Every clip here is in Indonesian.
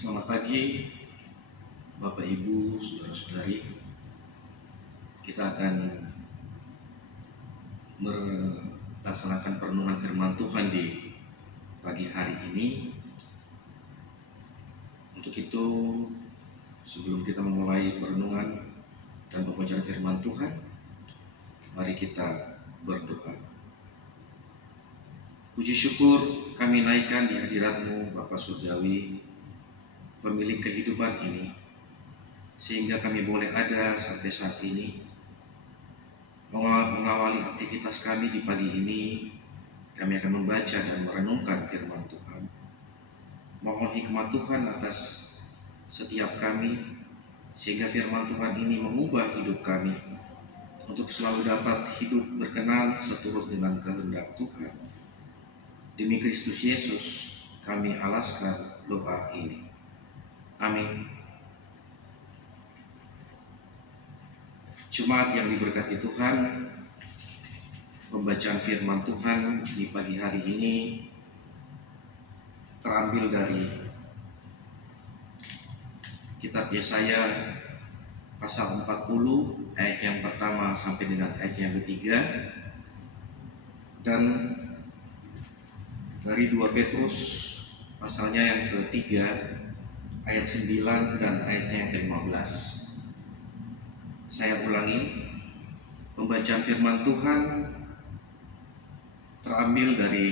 Selamat pagi, Bapak Ibu, Saudara-saudari. Kita akan melaksanakan perenungan firman Tuhan di pagi hari ini. Untuk itu, sebelum kita memulai perenungan dan pembacaan firman Tuhan, mari kita berdoa. Puji syukur kami naikkan di hadirat-Mu, Bapa Surgawi, pemilik kehidupan ini, sehingga kami boleh ada sampai saat ini, mengawali aktivitas kami di pagi ini. Kami akan membaca dan merenungkan firman Tuhan. Mohon hikmat Tuhan atas setiap kami, sehingga firman Tuhan ini mengubah hidup kami untuk selalu dapat hidup berkenan seturut dengan kehendak Tuhan. Demi Kristus Yesus kami alaskan doa ini. Amin. Jemaat yang diberkati Tuhan, pembacaan firman Tuhan di pagi hari ini terambil dari kitab Yesaya pasal 40 ayat yang pertama sampai dengan ayat yang ketiga, dan dari 2 Petrus pasalnya yang ketiga ayat 9 dan ayatnya yang ke-15. Saya ulangi, pembacaan firman Tuhan terambil dari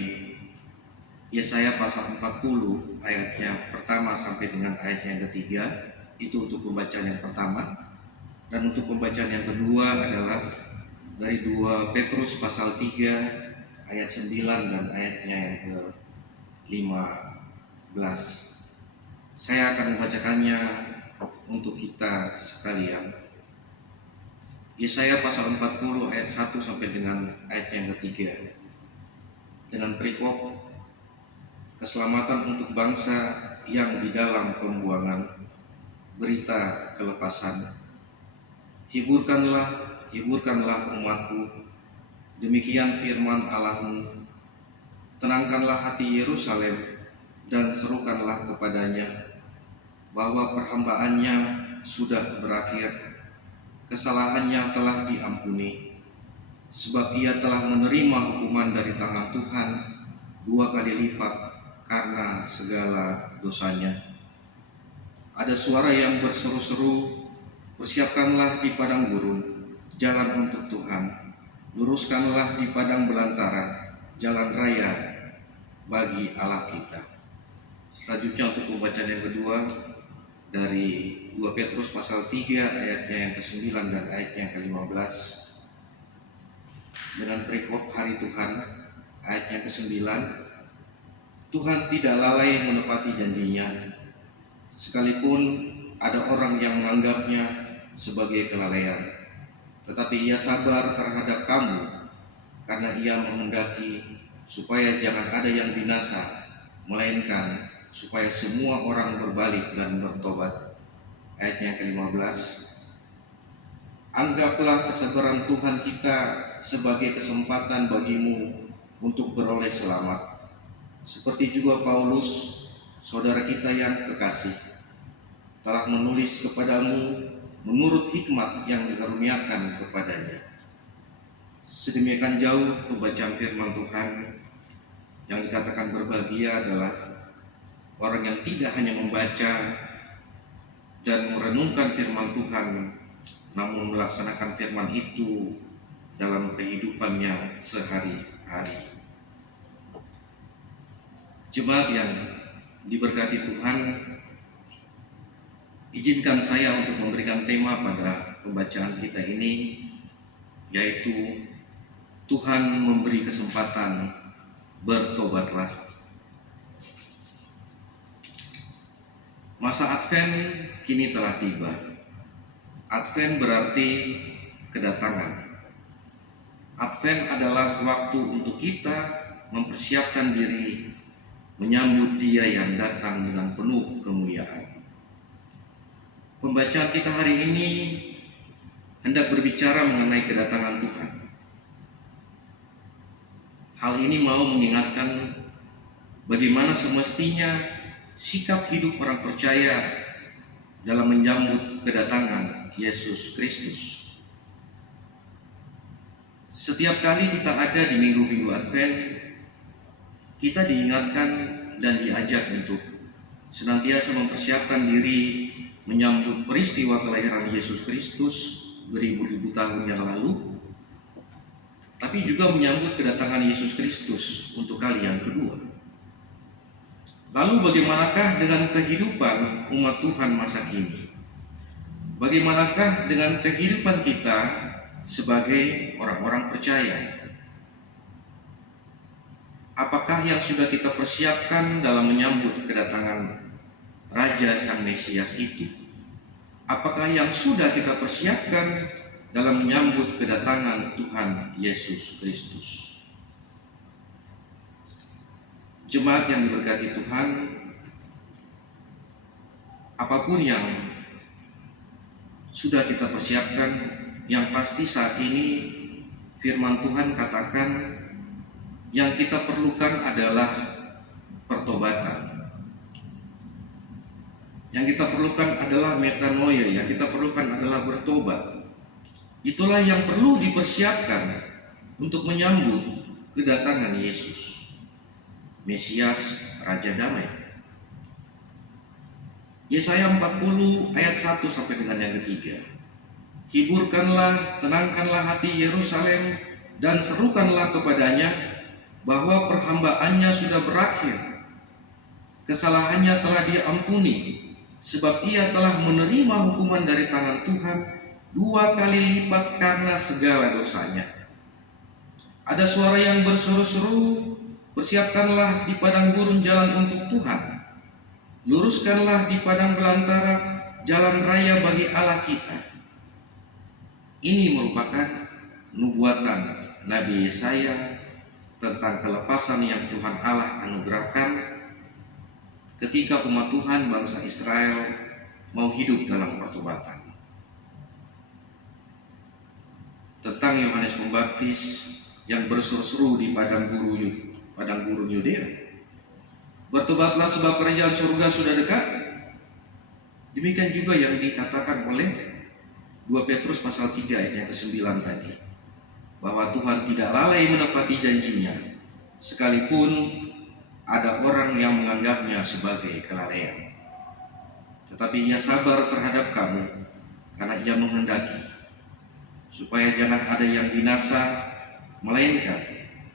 Yesaya pasal 40 ayatnya pertama sampai dengan ayat yang ketiga. Itu untuk pembacaan yang pertama. Dan untuk pembacaan yang kedua adalah dari 2 Petrus pasal 3 ayat 9 dan ayatnya yang ke-15. Saya akan membacakannya untuk kita sekalian. Yesaya pasal 40 ayat 1 sampai dengan ayat yang ketiga. Dengan perikop, keselamatan untuk bangsa yang di dalam pembuangan, berita kelepasan. Hiburkanlah umatku, demikian firman Allahmu. Tenangkanlah hati Yerusalem dan serukanlah kepadanya bahwa perhambaannya sudah berakhir, kesalahannya telah diampuni, sebab ia telah menerima hukuman dari tangan Tuhan 2 kali lipat karena segala dosanya. Ada suara yang berseru-seru, persiapkanlah di padang gurun jalan untuk Tuhan, luruskanlah di padang belantara jalan raya bagi Allah kita. Selanjutnya untuk pembacaan yang kedua dari 2 Petrus pasal 3 ayatnya yang ke-9 dan ayatnya yang ke-15. Dengan perikop hari Tuhan ayatnya ke-9, Tuhan tidak lalai menepati janjinya, sekalipun ada orang yang menganggapnya sebagai kelalaian. Tetapi ia sabar terhadap kamu, karena ia menghendaki supaya jangan ada yang binasa, melainkan supaya semua orang berbalik dan bertobat. Ayatnya ke-15. Anggaplah kesabaran Tuhan kita sebagai kesempatan bagimu untuk beroleh selamat. Seperti juga Paulus, saudara kita yang kekasih, telah menulis kepadamu menurut hikmat yang dikaruniakan kepadanya. Sedemikian jauh pembacaan firman Tuhan. Yang dikatakan berbahagia adalah orang yang tidak hanya membaca dan merenungkan firman Tuhan, namun melaksanakan firman itu dalam kehidupannya sehari-hari. Jemaat yang diberkati Tuhan, izinkan saya untuk memberikan tema pada pembacaan kita ini, yaitu Tuhan memberi kesempatan, bertobatlah. Masa Advent kini telah tiba. Advent berarti kedatangan. Advent adalah waktu untuk kita mempersiapkan diri menyambut Dia yang datang dengan penuh kemuliaan. Pembacaan kita hari ini hendak berbicara mengenai kedatangan Tuhan. Hal ini mau mengingatkan bagaimana semestinya sikap hidup orang percaya dalam menyambut kedatangan Yesus Kristus. Setiap kali kita ada di minggu-minggu Advent, kita diingatkan dan diajak untuk senantiasa mempersiapkan diri menyambut peristiwa kelahiran Yesus Kristus beribu-ribu tahun yang lalu, tapi juga menyambut kedatangan Yesus Kristus untuk kali yang kedua. Lalu bagaimanakah dengan kehidupan umat Tuhan masa kini? Bagaimanakah dengan kehidupan kita sebagai orang-orang percaya? Apakah yang sudah kita persiapkan dalam menyambut kedatangan Raja Sang Mesias itu? Apakah yang sudah kita persiapkan dalam menyambut kedatangan Tuhan Yesus Kristus? Jemaat yang diberkati Tuhan, apapun yang sudah kita persiapkan, yang pasti saat ini firman Tuhan katakan yang kita perlukan adalah pertobatan. Yang kita perlukan adalah metanoia, yang kita perlukan adalah bertobat. Itulah yang perlu dipersiapkan untuk menyambut kedatangan Yesus, Mesias, Raja Damai. Yesaya 40 ayat 1 sampai dengan yang ketiga. Hiburkanlah, tenangkanlah hati Yerusalem, dan serukanlah kepadanya bahwa perhambaannya sudah berakhir. Kesalahannya telah diampuni, sebab ia telah menerima hukuman dari tangan Tuhan 2 kali lipat karena segala dosanya. Ada suara yang berseru-seru, persiapkanlah di padang gurun jalan untuk Tuhan. Luruskanlah di padang belantara jalan raya bagi Allah kita. Ini merupakan nubuatan Nabi Yesaya tentang kelepasan yang Tuhan Allah anugerahkan ketika umat Tuhan bangsa Israel mau hidup dalam pertobatan. Tentang Yohanes Pembaptis yang berseru-seru di padang gurun Yudea. Bertobatlah sebab kerajaan surga sudah dekat. Demikian juga yang dikatakan oleh 2 Petrus pasal 3 ayat yang ke-9 tadi, bahwa Tuhan tidak lalai menepati janjinya, sekalipun ada orang yang menganggapnya sebagai kelalaian. Tetapi ia sabar terhadap kamu, karena ia menghendaki supaya jangan ada yang binasa, melainkan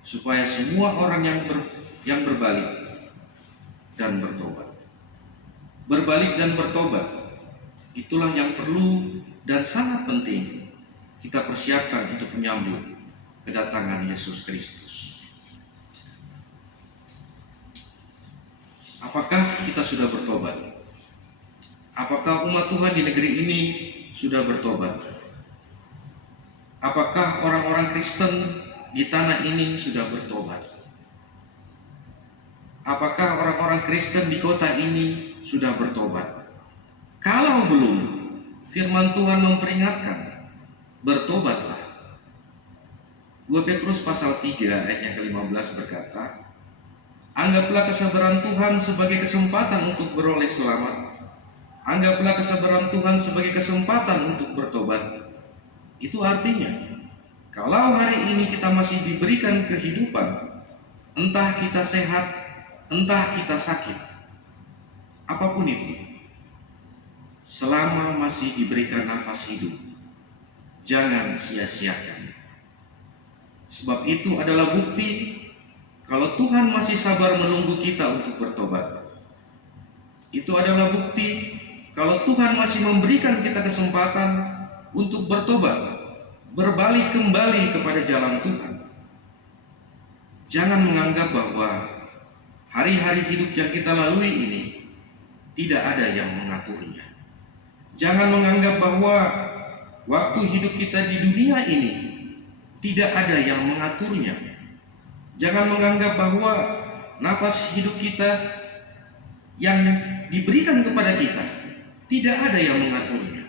supaya semua orang yang berbalik dan bertobat. Berbalik dan bertobat, itulah yang perlu dan sangat penting kita persiapkan untuk menyambut kedatangan Yesus Kristus. Apakah kita sudah bertobat? Apakah umat Tuhan di negeri ini sudah bertobat? Apakah orang-orang Kristen di tanah ini sudah bertobat? Apakah orang-orang Kristen di kota ini sudah bertobat? Kalau belum, firman Tuhan memperingatkan, bertobatlah. 2 Petrus pasal 3 ayat yang ke-15 berkata, anggaplah kesabaran Tuhan sebagai kesempatan untuk beroleh selamat. Anggaplah kesabaran Tuhan sebagai kesempatan untuk bertobat. Itu artinya, kalau hari ini kita masih diberikan kehidupan, entah kita sehat, entah kita sakit, apapun itu, selama masih diberikan nafas hidup, jangan sia-siakan. Sebab itu adalah bukti kalau Tuhan masih sabar menunggu kita untuk bertobat. Itu adalah bukti kalau Tuhan masih memberikan kita kesempatan untuk bertobat, berbalik kembali kepada jalan Tuhan. Jangan menganggap bahwa hari-hari hidup yang kita lalui ini tidak ada yang mengaturnya. Jangan menganggap bahwa waktu hidup kita di dunia ini tidak ada yang mengaturnya. Jangan menganggap bahwa nafas hidup kita yang diberikan kepada kita tidak ada yang mengaturnya.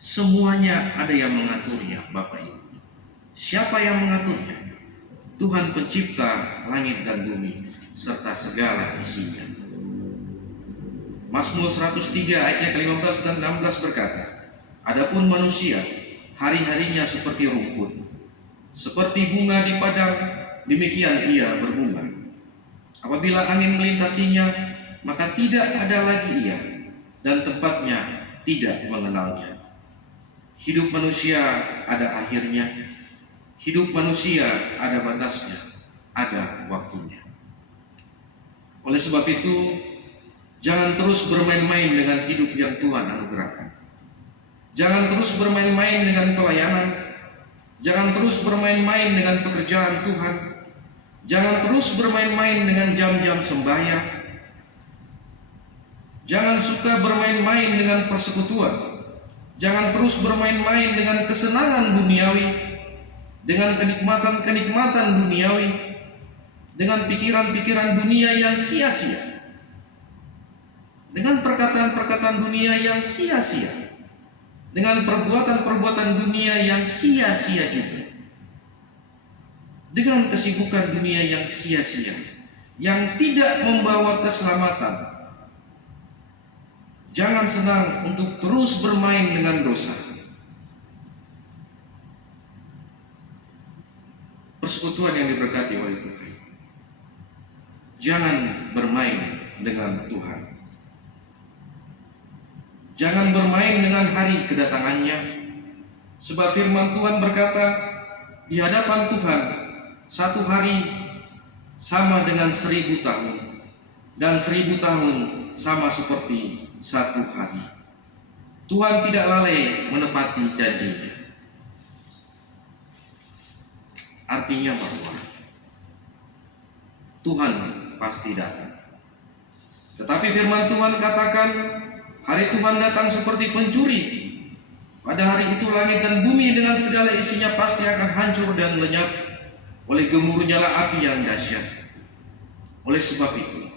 Semuanya ada yang mengaturnya, Bapak Ibu. Siapa yang mengaturnya? Tuhan pencipta langit dan bumi serta segala isinya. Mazmur 103 ayatnya ke-15 dan 16 berkata, "Adapun manusia, hari-harinya seperti rumput, seperti bunga di padang, demikian ia berbunga. Apabila angin melintasinya, maka tidak ada lagi ia, dan tempatnya tidak mengenalnya." Hidup manusia ada akhirnya, hidup manusia ada batasnya, ada waktunya. Oleh sebab itu, jangan terus bermain-main dengan hidup yang Tuhan anugerahkan. Jangan terus bermain-main dengan pelayanan. Jangan terus bermain-main dengan pekerjaan Tuhan. Jangan terus bermain-main dengan jam-jam sembahyang. Jangan suka bermain-main dengan persekutuan. Jangan terus bermain-main dengan kesenangan duniawi, dengan kenikmatan-kenikmatan duniawi, dengan pikiran-pikiran dunia yang sia-sia, dengan perkataan-perkataan dunia yang sia-sia, dengan perbuatan-perbuatan dunia yang sia-sia juga, dengan kesibukan dunia yang sia-sia, yang tidak membawa keselamatan. Jangan senang untuk terus bermain dengan dosa. Persekutuan yang diberkati oleh Tuhan. Jangan bermain dengan Tuhan. Jangan bermain dengan hari kedatangannya. Sebab firman Tuhan berkata, di hadapan Tuhan, satu hari sama dengan 1000 tahun, dan 1000 tahun sama seperti satu hari. Tuhan tidak lalai menepati janjinya. Artinya bahwa Tuhan pasti datang. Tetapi firman Tuhan katakan, hari Tuhan datang seperti pencuri. Pada hari itu langit dan bumi dengan segala isinya pasti akan hancur dan lenyap oleh gemuruh nyala api yang dahsyat. Oleh sebab itu,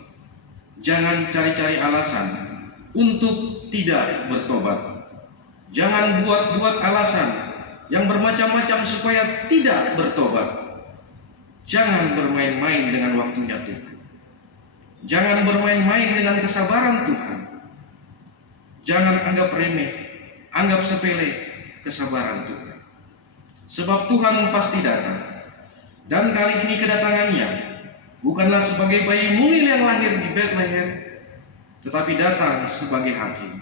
jangan cari-cari alasan untuk tidak bertobat. Jangan buat-buat alasan yang bermacam-macam supaya tidak bertobat. Jangan bermain-main dengan waktunya Tuhan. Jangan bermain-main dengan kesabaran Tuhan. Jangan anggap remeh, anggap sepele kesabaran Tuhan. Sebab Tuhan pasti datang. Dan kali ini kedatangannya bukanlah sebagai bayi mungil yang lahir di Bethlehem, tetapi datang sebagai hakim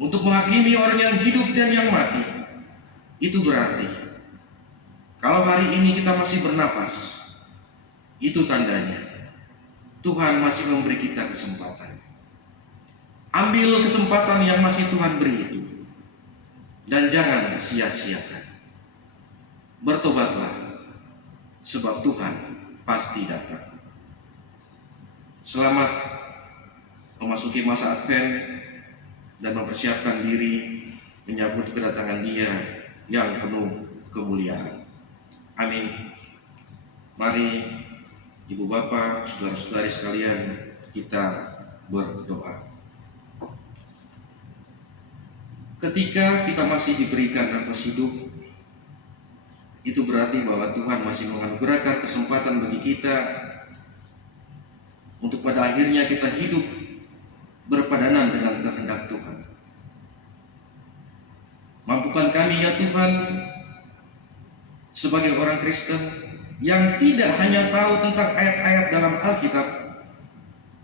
untuk menghakimi orang yang hidup dan yang mati. Itu berarti kalau hari ini kita masih bernafas, itu tandanya Tuhan masih memberi kita kesempatan. Ambil kesempatan yang masih Tuhan beri itu, dan jangan sia-siakan. Bertobatlah, sebab Tuhan pasti datang. Selamat memasuki masa Advent dan mempersiapkan diri menyambut kedatangan Dia yang penuh kemuliaan. Amin. Mari Ibu Bapak, saudara-saudari sekalian, kita berdoa. Ketika kita masih diberikan nafas hidup, itu berarti bahwa Tuhan masih menganugerahkan kesempatan bagi kita untuk pada akhirnya kita hidup berpadanan dengan kehendak Tuhan. Mampukan kami ya Tuhan, sebagai orang Kristen yang tidak hanya tahu tentang ayat-ayat dalam Alkitab,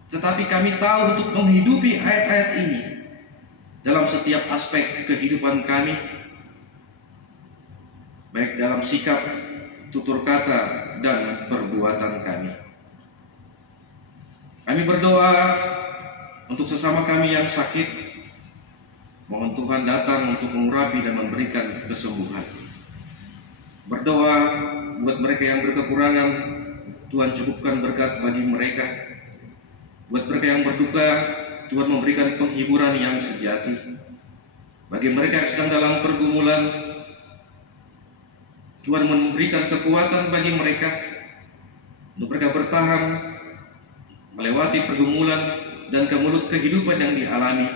tetapi kami tahu untuk menghidupi ayat-ayat ini dalam setiap aspek kehidupan kami, baik dalam sikap, tutur kata, dan perbuatan kami. Kami berdoa untuk sesama kami yang sakit, mohon Tuhan datang untuk mengurapi dan memberikan kesembuhan. Berdoa buat mereka yang berkekurangan, Tuhan cukupkan berkat bagi mereka. Buat mereka yang berduka, Tuhan memberikan penghiburan yang sejati. Bagi mereka yang sedang dalam pergumulan, Tuhan memberikan kekuatan bagi mereka untuk mereka bertahan melewati pergumulan dan kemulut kehidupan yang dialami,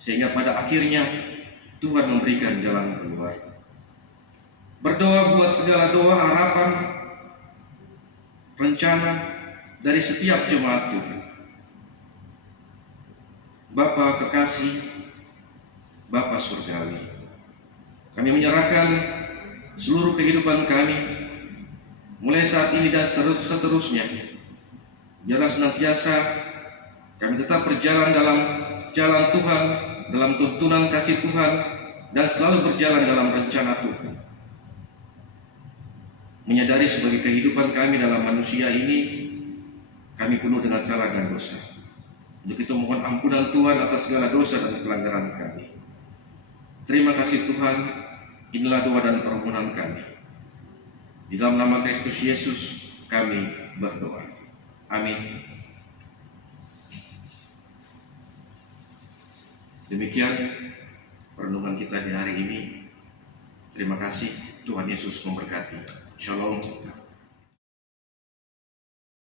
sehingga pada akhirnya Tuhan memberikan jalan keluar. Berdoa buat segala doa, harapan, rencana dari setiap jemaat Tuhan. Bapa kekasih, Bapa surgawi, kami menyerahkan seluruh kehidupan kami mulai saat ini dan seterusnya. Biarlah senantiasa kami tetap berjalan dalam jalan Tuhan, dalam tuntunan kasih Tuhan, dan selalu berjalan dalam rencana Tuhan. Menyadari sebagai kehidupan kami dalam manusia ini, kami penuh dengan salah dan dosa. Untuk itu mohon ampunan Tuhan atas segala dosa dan pelanggaran kami. Terima kasih Tuhan, inilah doa dan permohonan kami. Di dalam nama Kristus Yesus kami berdoa. Amin. Demikian renungan kita di hari ini. Terima kasih, Tuhan Yesus memberkati. Shalom.